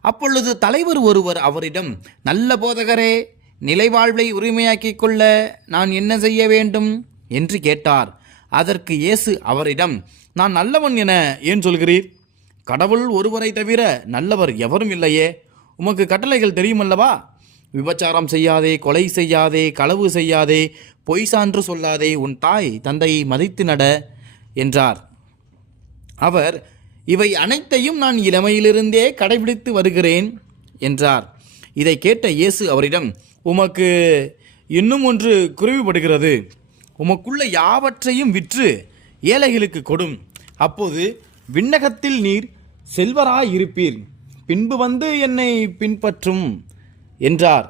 அப்பொழுது தலைவர் ஒருவர் அவரிடம் நல்ல போதகரே நிலைவாழ்வை உரிமையாக்கிக் கொள்ள நான் என்ன செய்ய வேண்டும்? என்று கேட்டார். அதற்கு இயேசு அவரிடம் நான் நல்லவன் என ஏன் சொல்கிறீர்? கடவுள் ஒருவரை தவிர நல்லவர் எவரும் இல்லையே. உமக்கு கட்டளைகள் தெரியுமல்லவா? விபச்சாரம் செய்யாதே கொலை செய்யாதே களவு செய்யாதே பொய் சான்று சொல்லாதே உன் தாய் தந்தையை மதித்து நட என்றார். அவர் இவை அனைத்தையும் நான் இளமையிலிருந்தே கடைபிடித்து வருகிறேன் என்றார். இதை கேட்ட இயேசு அவரிடம் உமக்கு இன்னும் ஒன்று குறைவுபடுகிறது. உமக்குள்ள யாவற்றையும் விற்று ஏழைகளுக்கு கொடும். அப்போது விண்ணகத்தில் நீர் செல்வராயிருப்பீர். பின்பு வந்து என்னை பின்பற்றும் என்றார்.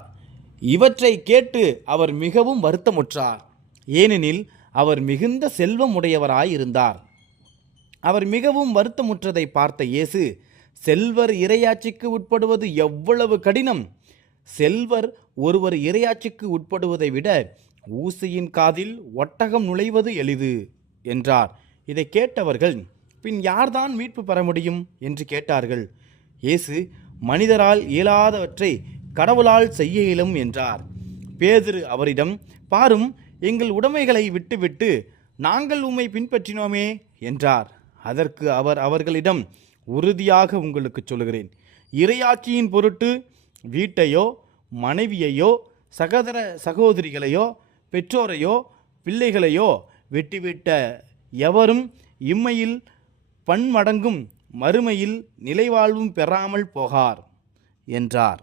இவற்றை கேட்டு அவர் மிகவும் வருத்தமுற்றார். ஏனெனில் அவர் மிகுந்த செல்வம் உடையவராயிருந்தார். அவர் மிகவும் வருத்தமுற்றதை பார்த்த இயேசு செல்வர் இரையாட்சிக்கு உட்படுவது எவ்வளவு கடினம்! செல்வர் ஒருவர் இரையாட்சிக்கு உட்படுவதை விட ஊசியின் காதில் ஒட்டகம் நுழைவது எளிது என்றார். இதை கேட்டவர்கள் பின் யார்தான் மீட்பு பெற முடியும்? என்று கேட்டார்கள். இயேசு மனிதரால் இயலாதவற்றை கடவுளால் செய்ய இயலும் என்றார். பேதுரு அவரிடம் பாரும் எங்கள் உடைமைகளை விட்டுவிட்டு நாங்கள் உம்மை பின்பற்றினோமே என்றார். அதற்கு அவர் அவர்களிடம் உறுதியாக உங்களுக்கு சொல்கிறேன் இறையாட்சியின் பொருட்டு வீட்டையோ மனைவியையோ சகோதர சகோதரிகளையோ பெற்றோரையோ பிள்ளைகளையோ வெட்டிவிட்ட எவரும் இம்மையில் பன்மடங்கும் மறுமையில் நிலைவாழ்வும் பெறாமல் போகார் என்றார்.